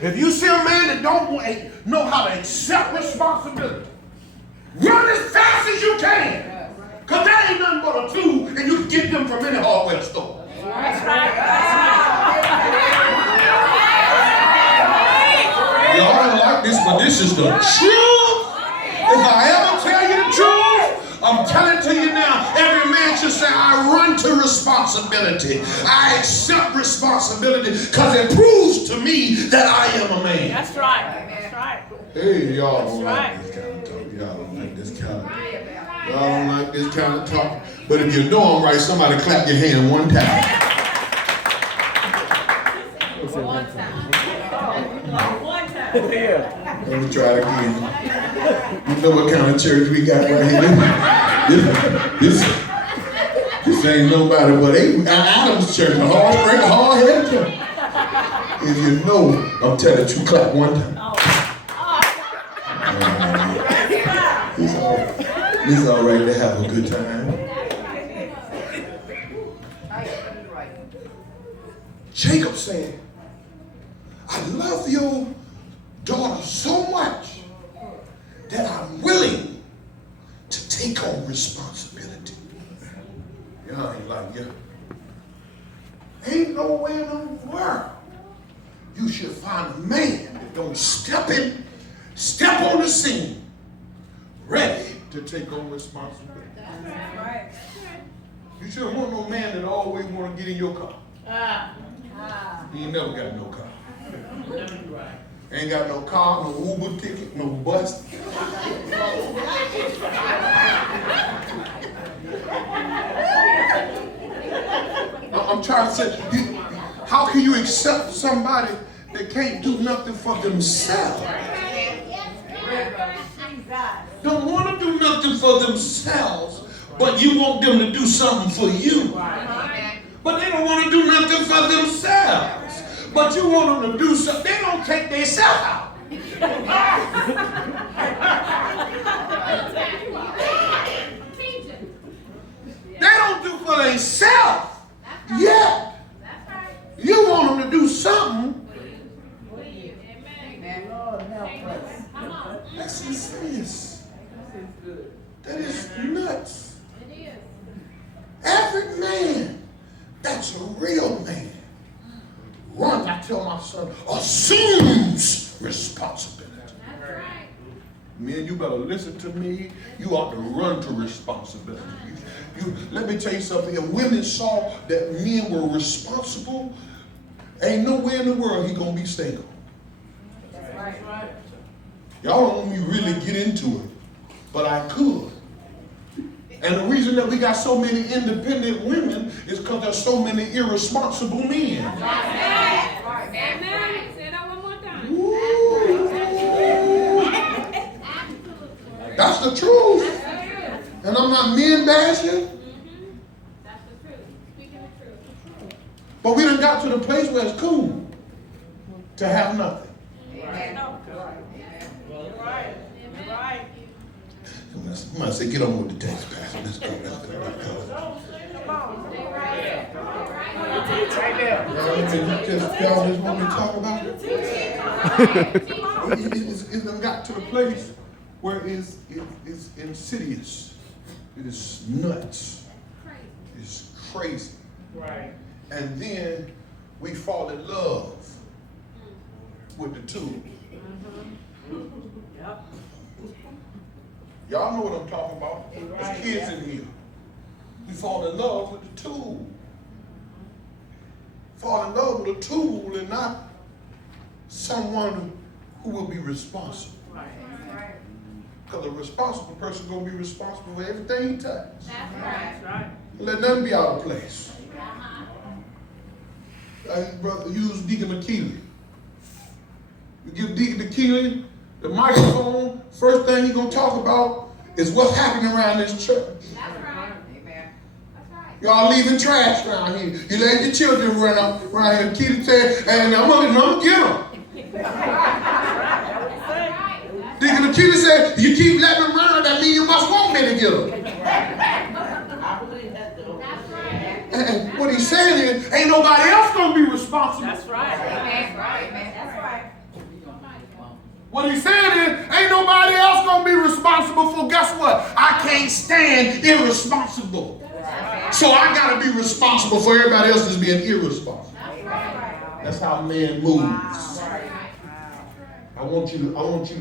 If you see a man that don't know how to accept responsibility, run as fast as you can. Because that ain't nothing but a tool, and you can get them from any hardware store. That's right. Y'all don't like this, but this is the truth. If I ever tell you the truth, I'm telling it to you now. Every man should say, I run to responsibility. I accept responsibility because it proves to me that I am a man. That's right. That's right. Hey, y'all don't like this kind of talk. Y'all don't like this kind of talk. Y'all don't like this kind of talk. But if you know I'm right, somebody clap your hand one time. One time. Let me try it again. You know what kind of church we got right here? This ain't nobody but Adam's church, a hard-headed church. If you know, I'm telling you, clap one time. It's all right to have a good time. Jacob said, I love your daughter so much that I'm willing to take on responsibility. Y'all ain't like, yeah. Ain't no way in the world you should find a man that don't step on the scene, ready to take on responsibility. That's right. You shouldn't want no man that always want to get in your car. He ain't never got no car. Ain't got no car, no Uber ticket, no bus. I'm trying to say, how can you accept somebody that can't do nothing for themselves? Don't want to do nothing for themselves, but you want them to do something for you. But they don't want to do nothing for themselves, but you want them to do something. They don't take themselves out. They don't do for themselves yet. You want them to do something. That's insidious. That is nuts. Every man that's a real man, one, I tell my son, assumes responsibility. Men, you better listen to me. You ought to run to responsibility. Let me tell you something. If women saw that men were responsible, ain't no way in the world he gonna be single. Y'all don't want me to really get into it, but I could. And the reason that we got so many independent women is because there's so many irresponsible men. Amen. Say that one more time. That's the truth. And I'm not men bashing. That's the truth. Speaking the truth. But we done got to the place where it's cool to have nothing. I might say, get on with the text, Pastor. Let's go. Y'all just want me to talk about it? It done got to the place where it's insidious. It is nuts. It's crazy. Right. And then we fall in love with the tool. Yep. Y'all know what I'm talking about. There's kids in here. We fall in love with the tool. Fall in love with a tool and not someone who will be responsible. Right. Because a responsible person is going to be responsible for everything he touches. That's right. Let nothing be out of place. Brother, use Deacon McKeely. You give Deacon McKeely the microphone, first thing he's going to talk about is what's happening around this church. That's right. Amen. That's right. Y'all leaving trash around here. You let your children run up around here. Keith said, and I'm going to get them. Deacon McKeely said, you keep letting them run, that means you must want me to get them. And what he's saying is, ain't nobody else going to be responsible. That's right. Amen. Right. That's right. What he's saying is, ain't nobody else going to be responsible for, guess what? I can't stand irresponsible. So I got to be responsible for everybody else that's being irresponsible. That's how man moves. I want you to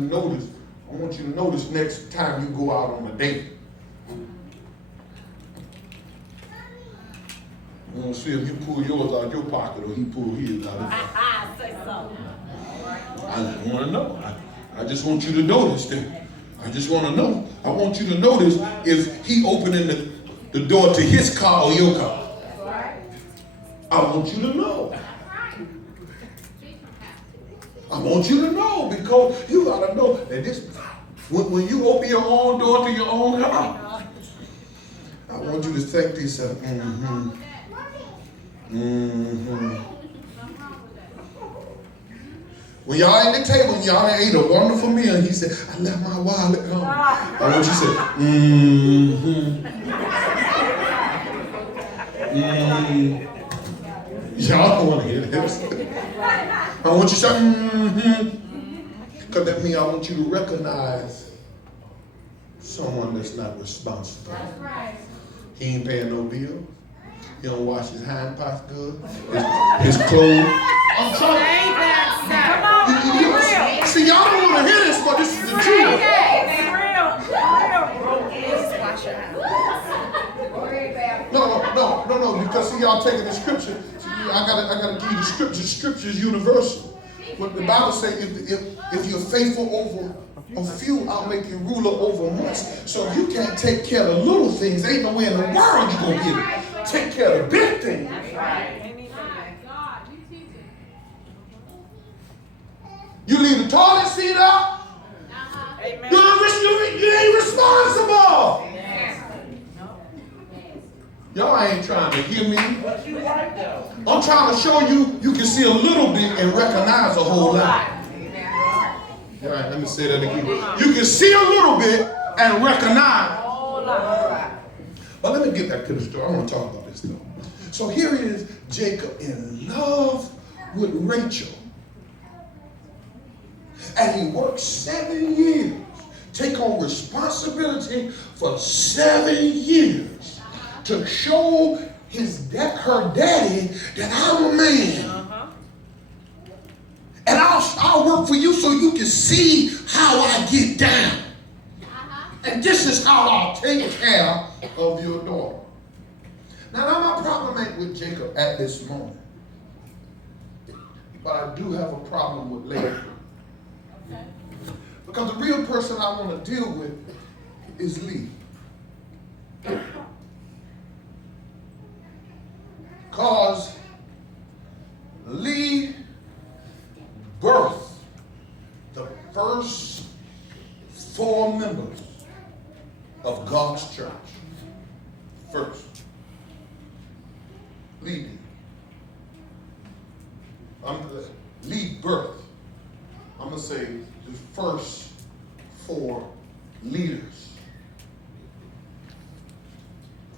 notice. I want you to notice next time you go out on a date. You want to see if you pull yours out of your pocket or he pull his out of his pocket. Say so. I want to know. I just want you to notice that. I just want to know. I want you to notice if he opening the door to his car or your car. I want you to know. I want you to know because you got to know that this, when you open your own door to your own car, I want you to think this up. When y'all at the table, y'all ate a wonderful meal, and he said, I left my wallet home. I want you to say, Y'all don't want to hear this. I want you to say, because that means I want you to recognize someone that's not responsible. That's right. He ain't paying no bill. He don't wash his hind parts good. His clothes. I'm trying. See, y'all don't want to hear this, but this is the truth. No, because see, y'all taking the scripture. See, I gotta give you the scripture. Scripture is universal. What the Bible says, if you're faithful over a few, I'll make you ruler over much. So if you can't take care of the little things, ain't no way in the world you're gonna get it. Take care of the big things. You leave the toilet seat up. You ain't responsible. Y'all ain't trying to hear me. I'm trying to show you can see a little bit and recognize a whole lot. All right, let me say that again. You can see a little bit and recognize. But let me get back to the story. I want to talk about this though. So here is Jacob in love with Rachel. And he worked 7 years. Take on responsibility for 7 years to show her daddy that I'm a man. And I'll work for you so you can see how I get down. And this is how I'll take care of your daughter. Now my problem ain't with Jacob at this moment. But I do have a problem with later. Because the real person I want to deal with is Lee. Because Lee birthed the first 4 members of God's church. First. Lee did. Lee birthed. I'm going to say the first 4 leaders.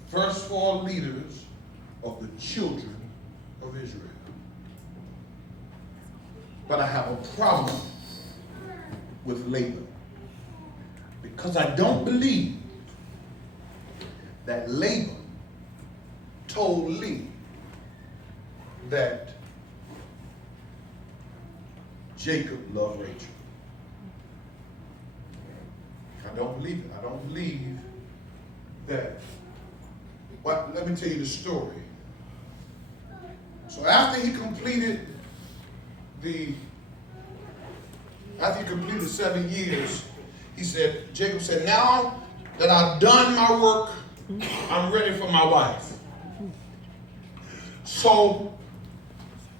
First 4 leaders of the children of Israel. But I have a problem with Laban. Because I don't believe that Laban told Lee that Jacob loved Rachel. I don't believe it. I don't believe that. But let me tell you the story. So after he completed 7 years, Jacob said, now that I've done my work, I'm ready for my wife. So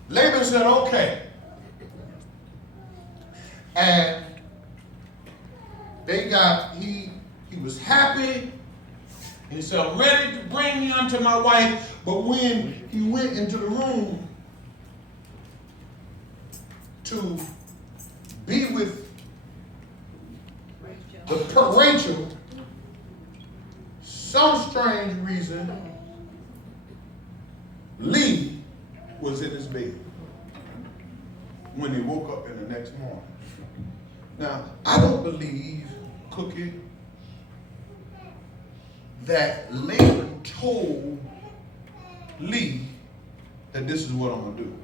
Laban said, okay. And he was happy. And he said, I'm ready to bring you unto my wife. But when he went into the room to be with Rachel, some strange reason, Lee was in his bed when he woke up in the next morning. Now, I don't believe, Cookie, that Laban told Lee that this is what I'm going to do.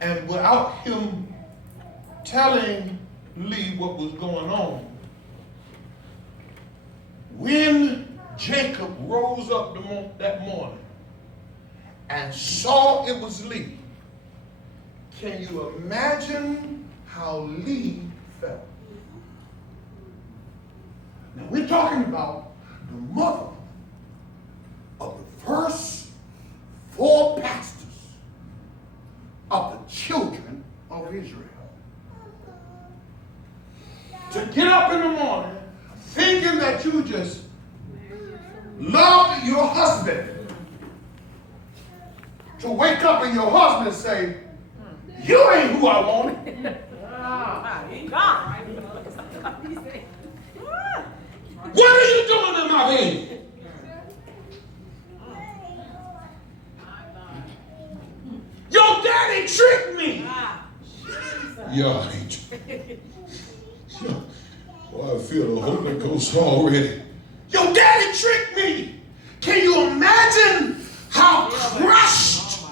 And without him telling Lee what was going on, when Jacob rose up that morning and saw it was Lee, can you imagine how Lee felt? Now we're talking about the mother of the first 4 pastors of the children of Israel. To get up in the morning thinking that you just love your husband, to wake up and your husband say, you ain't who I wanted. What are you doing in my bed? Your daddy tricked me. Y'all ain't. Well, I feel the Holy Ghost already. Your daddy tricked me. Can you imagine how crushed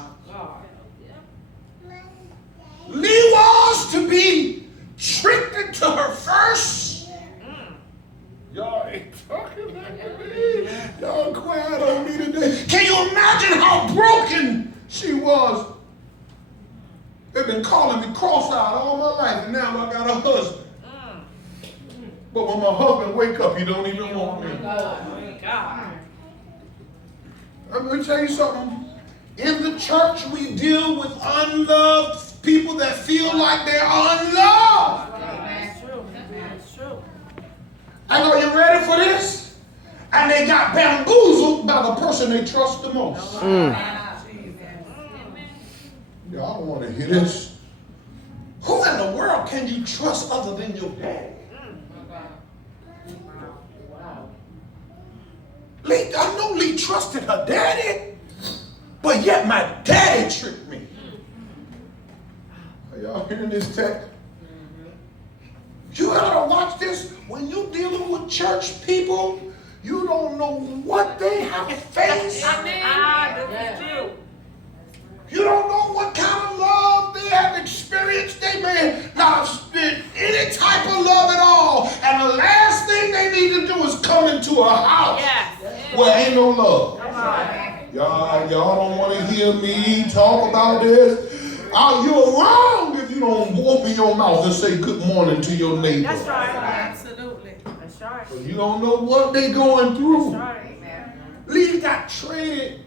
Lee was to be tricked into her first? Y'all ain't talking like me. Y'all quiet on me today. Can you imagine how broken she was? They've been calling me cross-eyed all my life, and now I got a husband. But when my husband wake up, he don't even want me. I'm going to tell you something. In the church, we deal with unloved people that feel like they're unloved. That's true. That's true. And are you ready for this? And they got bamboozled by the person they trust the most. Y'all don't want to hear this. Who in the world can you trust other than your daddy? Lee, I know Lee trusted her daddy, but yet my daddy tricked me. Are y'all hearing this text? You gotta watch this. When you're dealing with church people, you don't know what they have faced. You don't know what kind of love they have experienced. They may not have spent any type of love at all. And the last thing they need to do is come into a house where ain't no love. Y'all don't want to hear me talk about this. You're wrong if you don't open your mouth and say good morning to your neighbor. That's right. Absolutely. That's right. You don't know what they going through. That's right. Lee got traded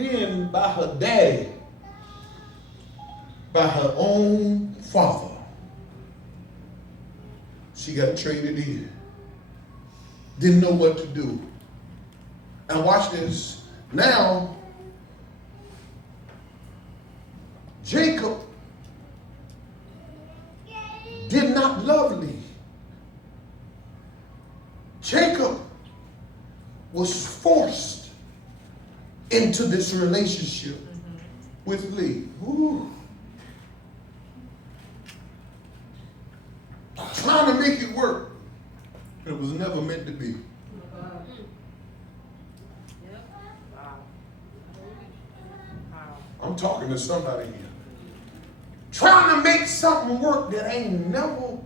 in by her daddy, by her own father. She got traded in. Didn't know what to do. And watch this. Now, Jacob did not love Lee. Jacob was forced into this relationship with Lee. Ooh. Trying to make it work. It was never meant to be. I'm talking to somebody here. Trying to make something work that ain't never.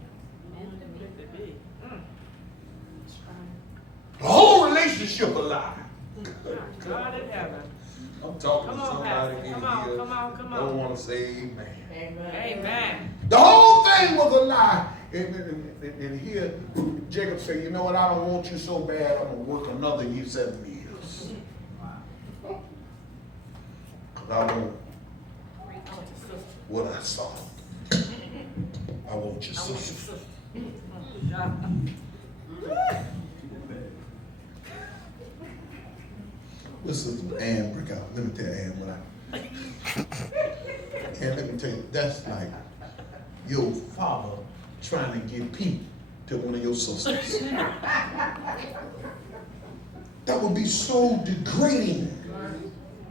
The whole relationship a lie. God in heaven. I'm talking Come to on, somebody Pastor. in Come on, here. come on, come on. Don't want to say amen. Amen. The whole thing was a lie. And here, Jacob said, you know what, I don't want you so bad, I'm going to work another 7 years. Because I want what I saw. I want your sister. Listen, Ann, break out. Let me tell Ann what and let me tell you, that's like your father trying to give Pete to one of your sisters. That would be so degrading